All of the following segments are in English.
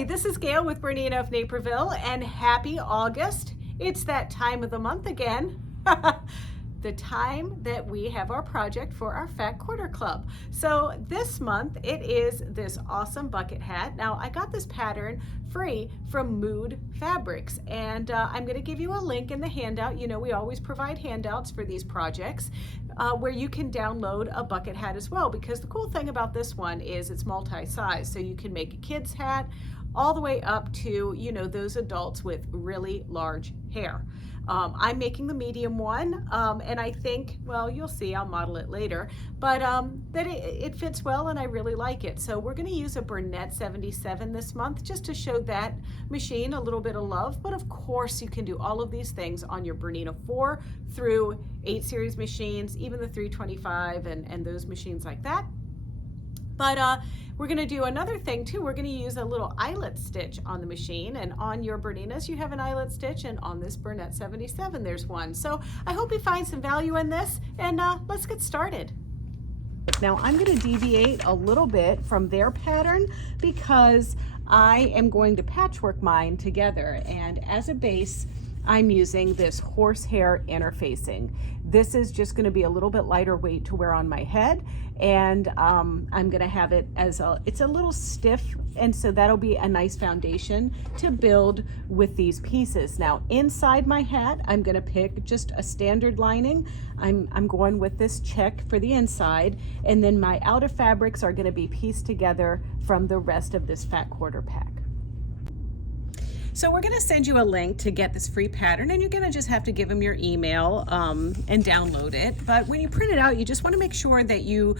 Hi, this is Gayle with BERNINA of Naperville, and happy August. It's that time of the month again. The time that we have our project for our Fat Quarter Club. So this month it is this awesome bucket hat. Now I got this pattern free from Mood Fabrics, and I'm going to give you a link in the handout. You know, we always provide handouts for these projects where you can download a bucket hat as well, because the cool thing about this one is it's multi-size, so you can make a kid's hat all the way up to, you know, those adults with really large hair. I'm making the medium one, and I think, well, you'll see, I'll model it later, but that it fits well and I really like it. So we're going to use a Bernina 77 this month just to show that machine a little bit of love. But of course you can do all of these things on your Bernina 4 through 8 series machines, even the 325 and those machines like that. But we're going to do another thing too. We're going to use a little eyelet stitch on the machine, and on your Berninas you have an eyelet stitch, and on this Bernina 77 there's one. So I hope you find some value in this, and let's get started. Now I'm going to deviate a little bit from their pattern because I am going to patchwork mine together, and as a base I'm using this horsehair interfacing. This is just going to be a little bit lighter weight to wear on my head, and I'm going to have it as it's a little stiff, and so that'll be a nice foundation to build with these pieces. Now inside my hat I'm going to pick just a standard lining. I'm going with this check for the inside, and then my outer fabrics are going to be pieced together from the rest of this Fat Quarter pack. So we're going to send you a link to get this free pattern, and you're going to just have to give them your email and download it. But when you print it out, you just want to make sure that you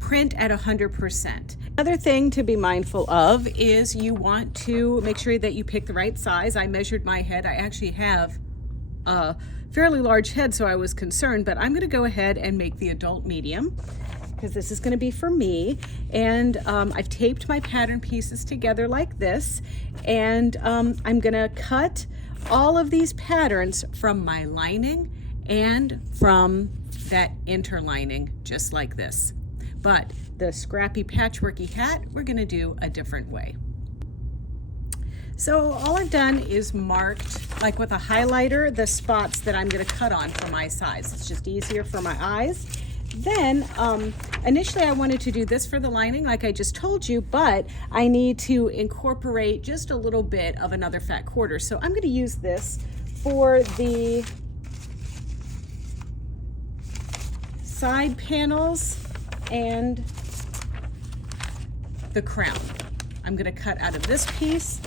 print at 100%. Another thing to be mindful of is you want to make sure that you pick the right size. I measured my head. I actually have a fairly large head, so I was concerned, but I'm going to go ahead and make the adult medium, because this is going to be for me. And I've taped my pattern pieces together like this, and I'm going to cut all of these patterns from my lining and from that interlining, just like this. But the scrappy patchworky hat, we're going to do a different way. So all I've done is marked, like with a highlighter, the spots that I'm going to cut on for my size. It's just easier for my eyes. Then initially I wanted to do this for the lining like I just told you, but I need to incorporate just a little bit of another fat quarter. So I'm going to use this for the side panels and the crown. I'm going to cut out of this piece,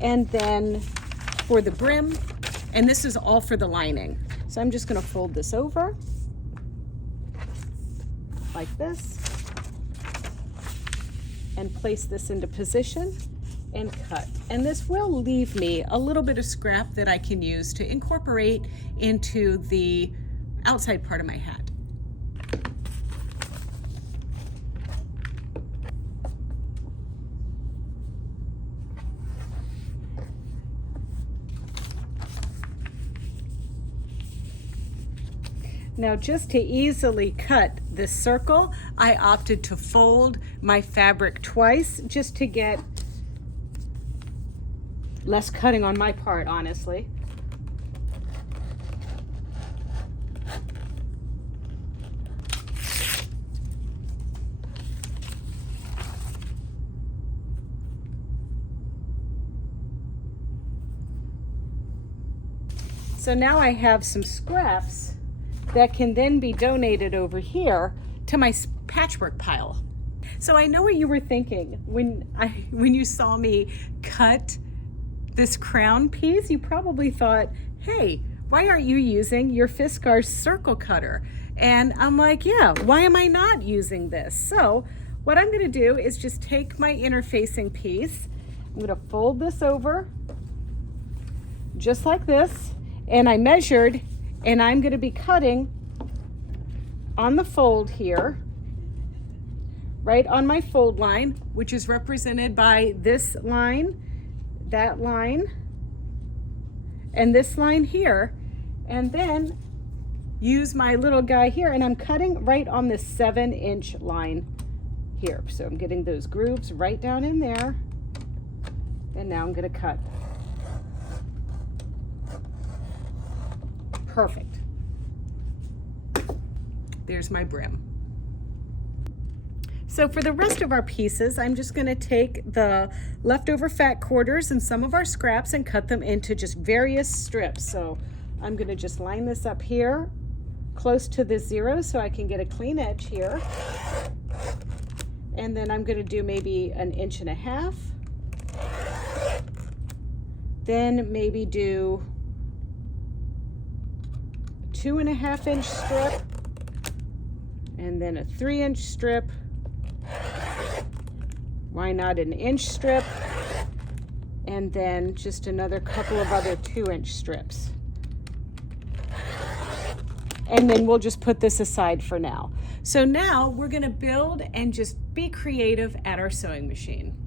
and then for the brim, and this is all for the lining. So I'm just going to fold this over like this and place this into position and cut. And this will leave me a little bit of scrap that I can use to incorporate into the outside part of my hat. Now, just to easily cut this circle, I opted to fold my fabric twice just to get less cutting on my part, honestly. So now I have some scraps that can then be donated over here to my patchwork pile. So I know what you were thinking when you saw me cut this crown piece. You probably thought, hey, why aren't you using your Fiskars circle cutter? And I'm like, yeah, why am I not using this? So what I'm going to do is just take my interfacing piece. I'm going to fold this over just like this, and I measured, and I'm going to be cutting on the fold here, right on my fold line, which is represented by this line, that line, and this line here, and then use my little guy here, and I'm cutting right on this 7-inch line here. So I'm getting those grooves right down in there, And now I'm going to cut. Perfect. There's my brim. So for the rest of our pieces, I'm just going to take the leftover fat quarters and some of our scraps and cut them into just various strips. So I'm going to just line this up here close to the 0 so I can get a clean edge here. And then I'm going to do maybe 1.5 inches. Then maybe do 2.5 inch strip, and then a 3-inch strip. Why not an inch strip? And then just another couple of other 2-inch strips. And then we'll just put this aside for now. So now we're going to build and just be creative at our sewing machine.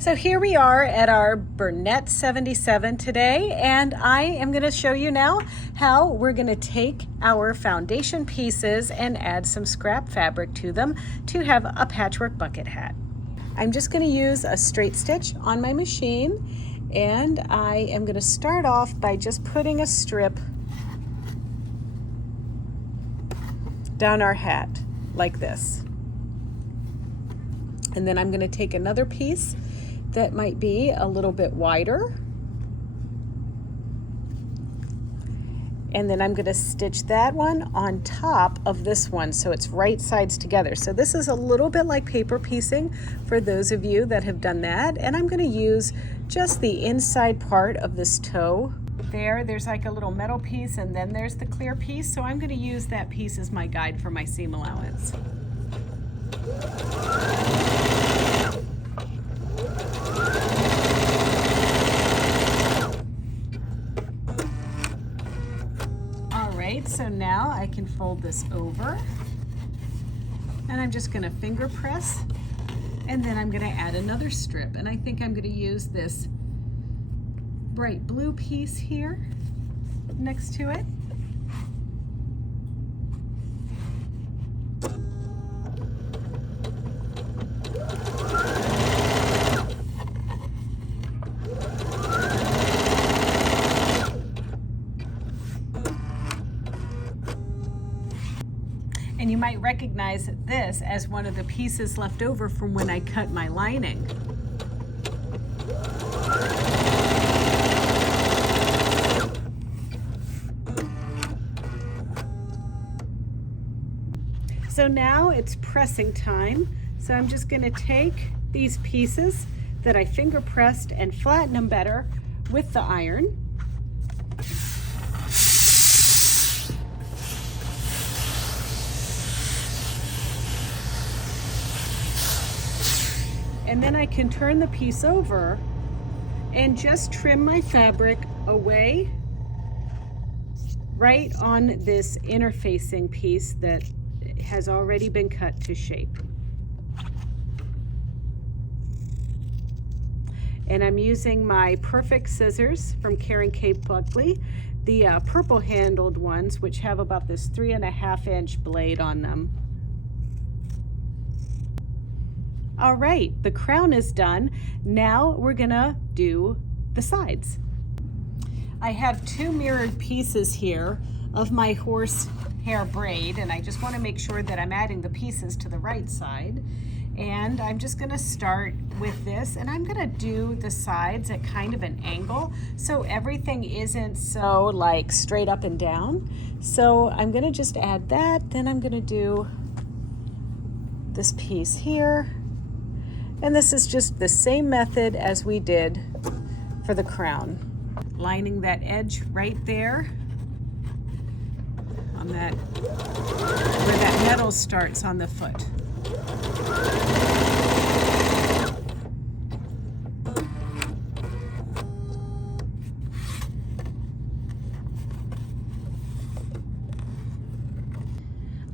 So here we are at our Bernette 77 today, and I am going to show you now how we're going to take our foundation pieces and add some scrap fabric to them to have a patchwork bucket hat. I'm just going to use a straight stitch on my machine, and I am going to start off by just putting a strip down our hat like this. And then I'm going to take another piece that might be a little bit wider, and then I'm going to stitch that one on top of this one so it's right sides together. So this is a little bit like paper piecing for those of you that have done that, and I'm going to use just the inside part of this toe. There's like a little metal piece, and then there's the clear piece, so I'm going to use that piece as my guide for my seam allowance. So now I can fold this over, and I'm just going to finger press, and then I'm going to add another strip, and I think I'm going to use this bright blue piece here next to it. And you might recognize this as one of the pieces left over from when I cut my lining. So now it's pressing time. So I'm just going to take these pieces that I finger pressed and flatten them better with the iron. And then I can turn the piece over and just trim my fabric away right on this interfacing piece that has already been cut to shape. And I'm using my perfect scissors from Karen K. Buckley, the purple handled ones, which have about this 3.5-inch blade on them. All right, the crown is done. Now we're gonna do the sides. I have 2 mirrored pieces here of my horsehair braid, and I just want to make sure that I'm adding the pieces to the right side. And I'm just gonna start with this, and I'm gonna do the sides at kind of an angle so everything isn't so like straight up and down. So I'm gonna just add that, then I'm gonna do this piece here. And this is just the same method as we did for the crown. Lining that edge right there on that, where that metal starts on the foot.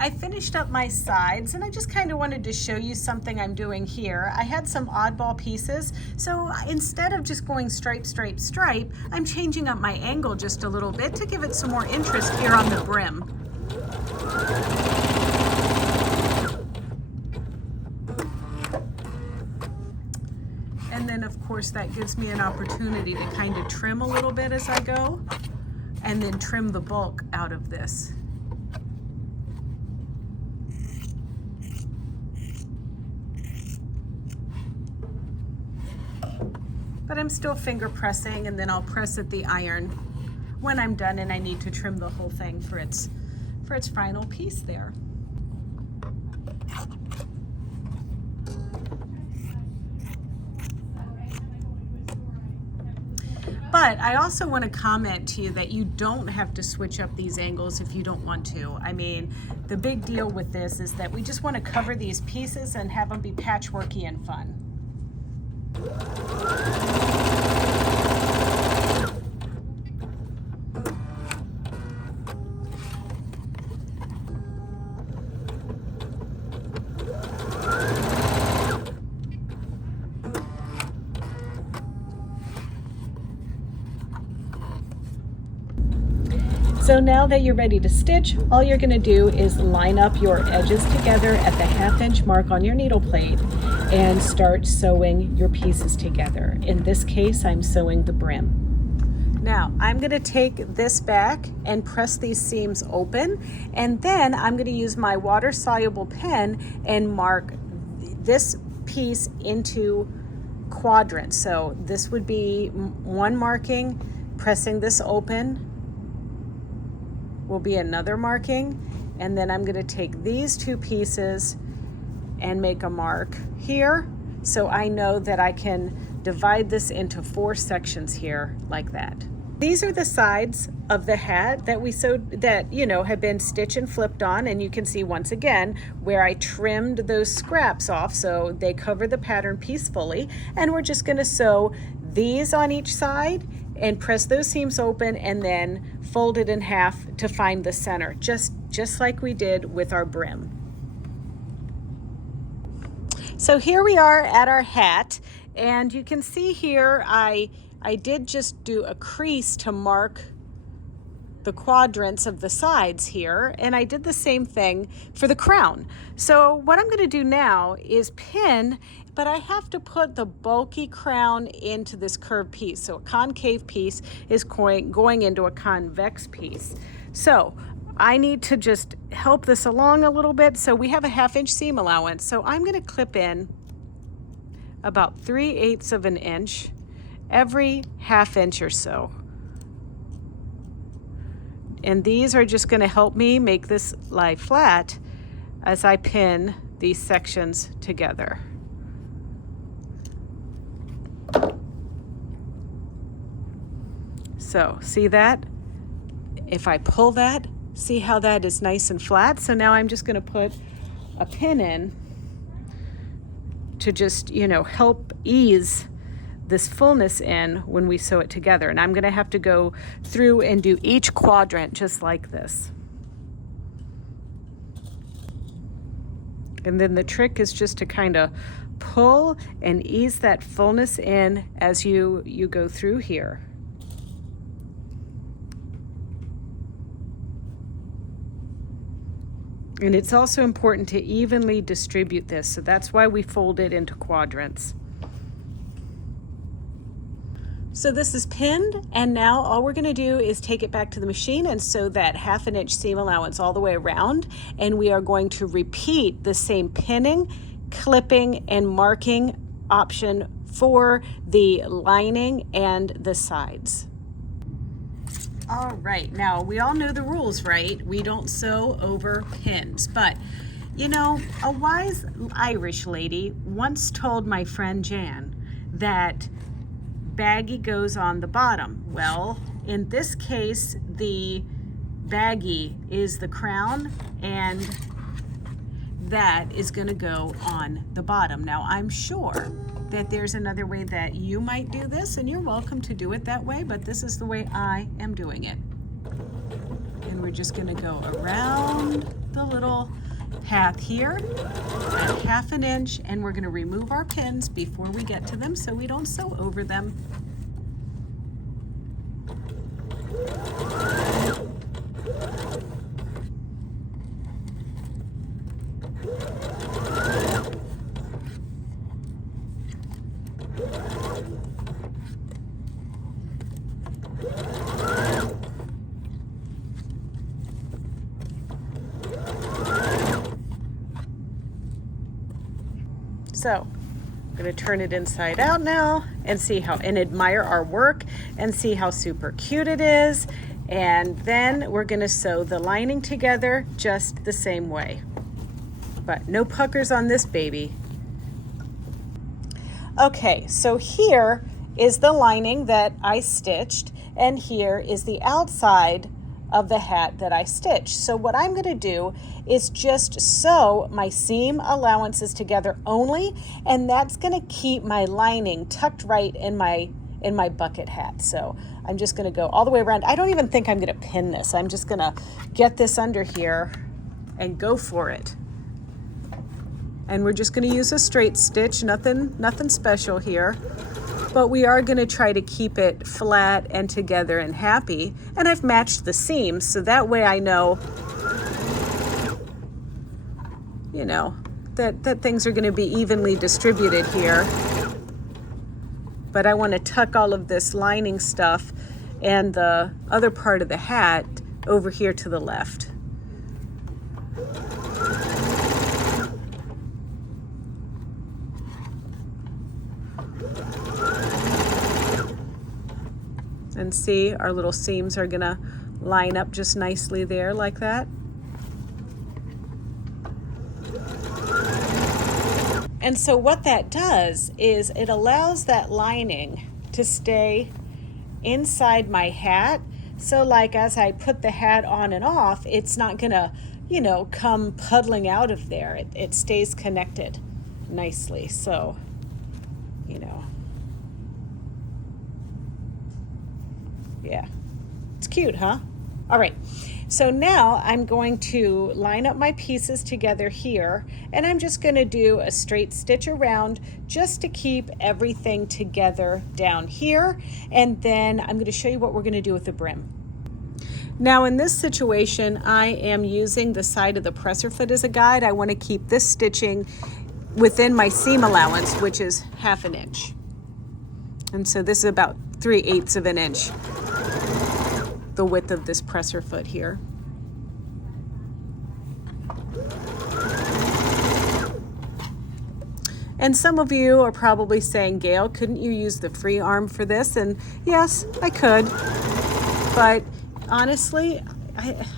I finished up my sides, and I just kind of wanted to show you something I'm doing here. I had some oddball pieces, so instead of just going stripe, stripe, stripe, I'm changing up my angle just a little bit to give it some more interest here on the brim. And then of course that gives me an opportunity to kind of trim a little bit as I go, and then trim the bulk out of this. But I'm still finger pressing, and then I'll press at the iron when I'm done and I need to trim the whole thing for its final piece there. But I also want to comment to you that you don't have to switch up these angles if you don't want to. I mean, the big deal with this is that we just want to cover these pieces and have them be patchworky and fun. So now that you're ready to stitch, all you're going to do is line up your edges together at the 1/2 inch mark on your needle plate and start sewing your pieces together. In this case, I'm sewing the brim. Now, I'm going to take this back and press these seams open, and then I'm going to use my water-soluble pen and mark this piece into quadrants. So this would be one marking, pressing this open will be another marking, and then I'm going to take these two pieces and make a mark here, so I know that I can divide this into 4 sections here like that. These are the sides of the hat that we sewed, that have been stitched and flipped on, and you can see once again where I trimmed those scraps off so they cover the pattern peacefully. And we're just going to sew these on each side and press those seams open and then fold it in half to find the center, just like we did with our brim. So here we are at our hat, and you can see here I did just do a crease to mark the quadrants of the sides here, and I did the same thing for the crown. So what I'm going to do now is pin, but I have to put the bulky crown into this curved piece. So a concave piece is going into a convex piece. So I need to just help this along a little bit. So we have a 1/2 inch seam allowance. So I'm going to clip in about 3/8 of an inch every 1/2 inch or so. And these are just going to help me make this lie flat as I pin these sections together. So see that? If I pull that, see how that is nice and flat? So now I'm just going to put a pin in to just, help ease this fullness in when we sew it together. And I'm going to have to go through and do each quadrant just like this. And then the trick is just to kind of pull and ease that fullness in as you go through here. And it's also important to evenly distribute this, so that's why we fold it into quadrants. So this is pinned, and now all we're going to do is take it back to the machine and sew that 1/2 inch seam allowance all the way around, and we are going to repeat the same pinning, clipping, and marking option for the lining and the sides. All right, now we all know the rules, right? We don't sew over pins, but a wise Irish lady once told my friend Jan that baggy goes on the bottom. Well, in this case, the baggy is the crown, and that is going to go on the bottom. Now, I'm sure that there's another way that you might do this, and you're welcome to do it that way, but this is the way I am doing it. And we're just going to go around the little path here at 1/2 inch, and we're going to remove our pins before we get to them so we don't sew over them. So I'm going to turn it inside out now and see how, and admire our work and see how super cute it is. And then we're going to sew the lining together just the same way. But no puckers on this baby. Okay, so here is the lining that I stitched, and here is the outside of the hat that I stitched. So what I'm going to do is just sew my seam allowances together only, and that's going to keep my lining tucked right in my bucket hat. So I'm just going to go all the way around. I don't even think I'm going to pin this. I'm just going to get this under here and go for it. And we're just going to use a straight stitch, nothing special here. But we are going to try to keep it flat and together and happy. And I've matched the seams, so that way I know, you know, that things are going to be evenly distributed here. But I want to tuck all of this lining stuff and the other part of the hat over here to the left. And see, our little seams are gonna line up just nicely there like that. And so what that does is it allows that lining to stay inside my hat. So like as I put the hat on and off, it's not gonna, you know, come puddling out of there. It stays connected nicely. So, you know. Yeah, it's cute, huh? All right, so now I'm going to line up my pieces together here, and I'm just going to do a straight stitch around just to keep everything together down here, and then I'm going to show you what we're going to do with the brim. Now in this situation, I am using the side of the presser foot as a guide. I want to keep this stitching within my seam allowance, which is 1/2 inch. And so this is about 3/8 of an inch, the width of this presser foot here. And some of you are probably saying, Gayle, couldn't you use the free arm for this? And yes, I could, but honestly,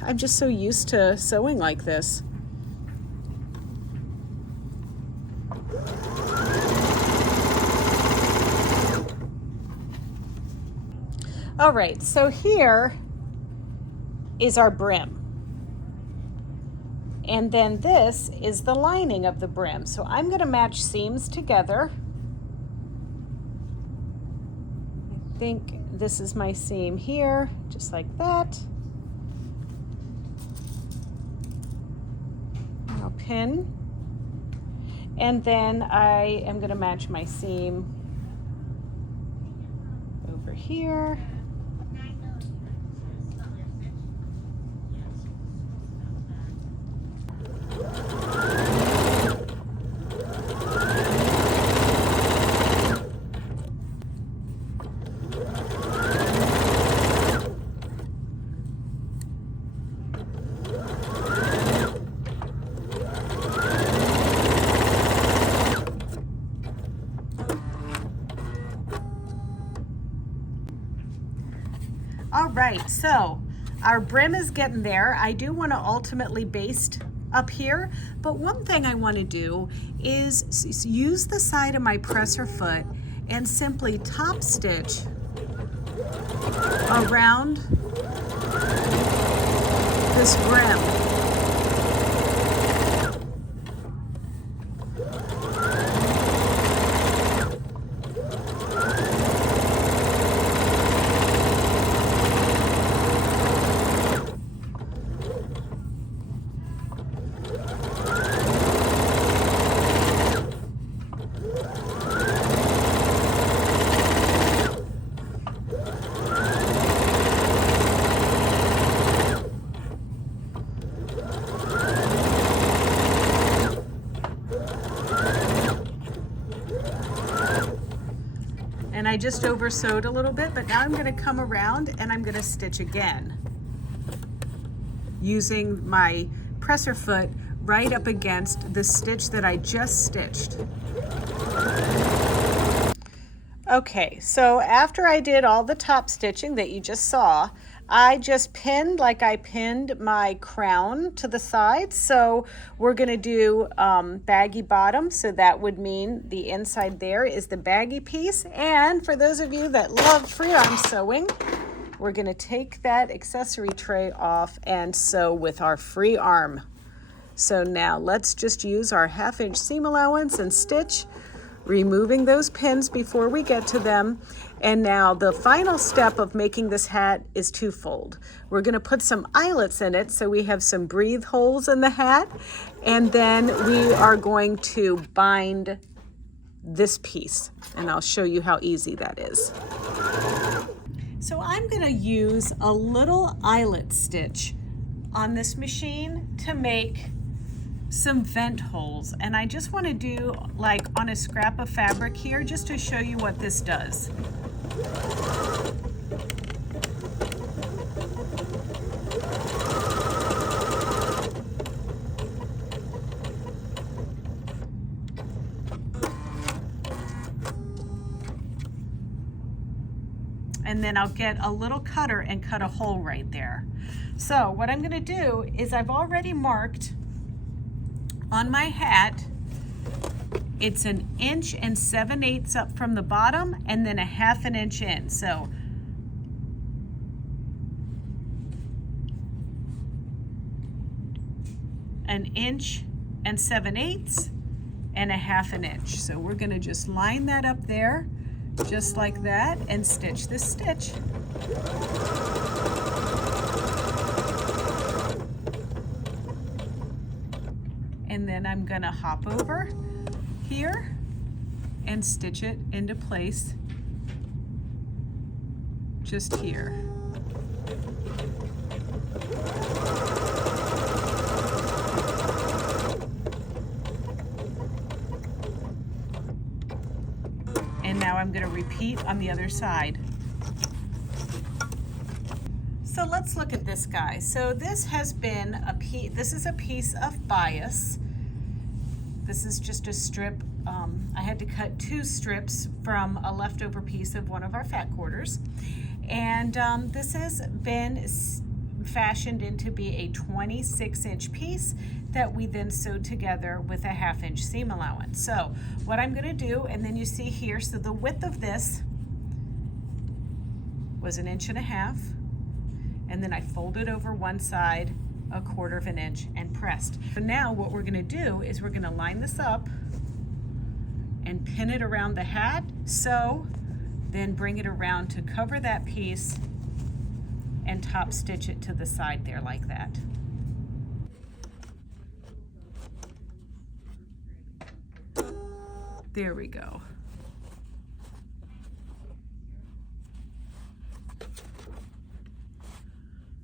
I'm just so used to sewing like this. All right, so here is our brim. And then this is the lining of the brim. So I'm going to match seams together. I think this is my seam here, just like that. I'll pin. And then I am going to match my seam over here. All right, so our brim is getting there. I do want to ultimately baste up here, but one thing I want to do is use the side of my presser foot and simply top stitch around this brim. And I just over sewed a little bit, but now I'm going to come around and I'm going to stitch again using my presser foot right up against the stitch that I just stitched. Okay, so after I did all the top stitching that you just saw, I just pinned like I pinned my crown to the side. So we're going to do baggy bottom. So that would mean the inside there is the baggy piece. And for those of you that love free arm sewing, we're going to take that accessory tray off and sew with our free arm. So now let's just use our 1/2 inch seam allowance and stitch, removing those pins before we get to them. And now the final step of making this hat is twofold. We're going to put some eyelets in it so we have some breathe holes in the hat, and then we are going to bind this piece, and I'll show you how easy that is. So I'm going to use a little eyelet stitch on this machine to make some vent holes, and I just want to do like on a scrap of fabric here just to show you what this does. And then I'll get a little cutter and cut a hole right there. So what I'm going to do is I've already marked on my hat, it's 1 7/8 inches up from the bottom and then 1/2 inch in. So an 1 7/8 inches and 1/2 inch. So we're going to just line that up there just like that and stitch this stitch. And then I'm going to hop over here and stitch it into place just here. And now I'm going to repeat on the other side. So let's look at this guy. So this has been this is a piece of bias. This is just a strip. I had to cut 2 strips from a leftover piece of one of our fat quarters. And this has been fashioned into be a 26-inch piece that we then sewed together with a 1/2 inch seam allowance. So what I'm going to do, and then you see here, so the width of this was 1.5 inches, and then I folded over one side 1/4 inch and pressed. So now what we're going to do is we're going to line this up and pin it around the hat, sew, then bring it around to cover that piece and top stitch it to the side there like that. There we go.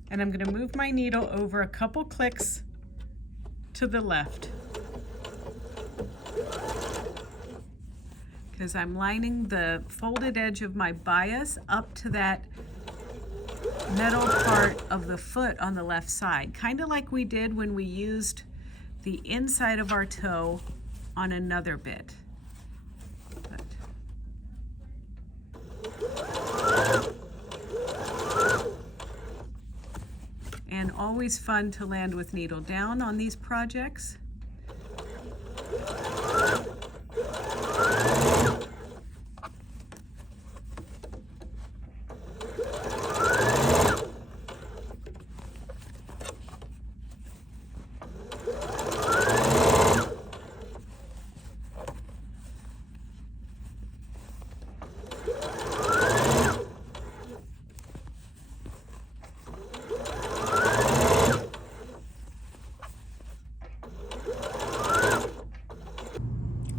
And I'm going to move my needle over a couple clicks to the left because I'm lining the folded edge of my bias up to that metal part of the foot on the left side, kind of like we did when we used the inside of our toe on another bit. And always fun to land with needle down on these projects.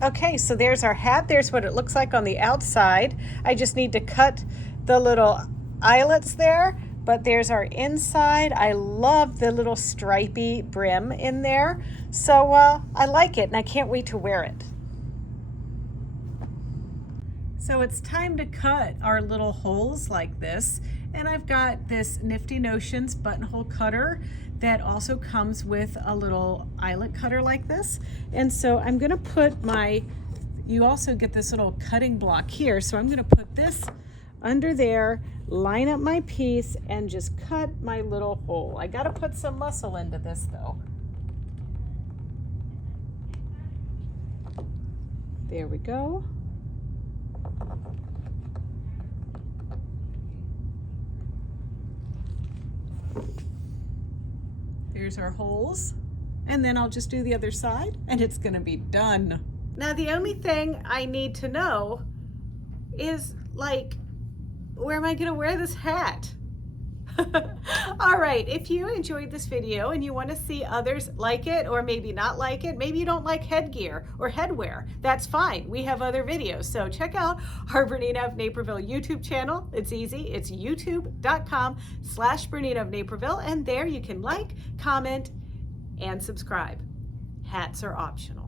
Okay, so there's our hat. There's what it looks like on the outside. I just need to cut the little eyelets there, but there's our inside. I love the little stripy brim in there. So I like it and I can't wait to wear it. So it's time to cut our little holes like this. And I've got this Nifty Notions buttonhole cutter that also comes with a little eyelet cutter like this. And so I'm gonna put you also get this little cutting block here. So I'm gonna put this under there, line up my piece, and just cut my little hole. I gotta put some muscle into this though. There we go. There's our holes. And then I'll just do the other side and it's gonna be done. Now the only thing I need to know is, like, where am I gonna wear this hat? All right, if you enjoyed this video and you want to see others like it or maybe not like it, maybe you don't like headgear or headwear, that's fine. We have other videos. So check out our BERNINA of Naperville YouTube channel. It's easy. It's youtube.com/BERNINA of Naperville, and there you can like, comment, and subscribe. Hats are optional.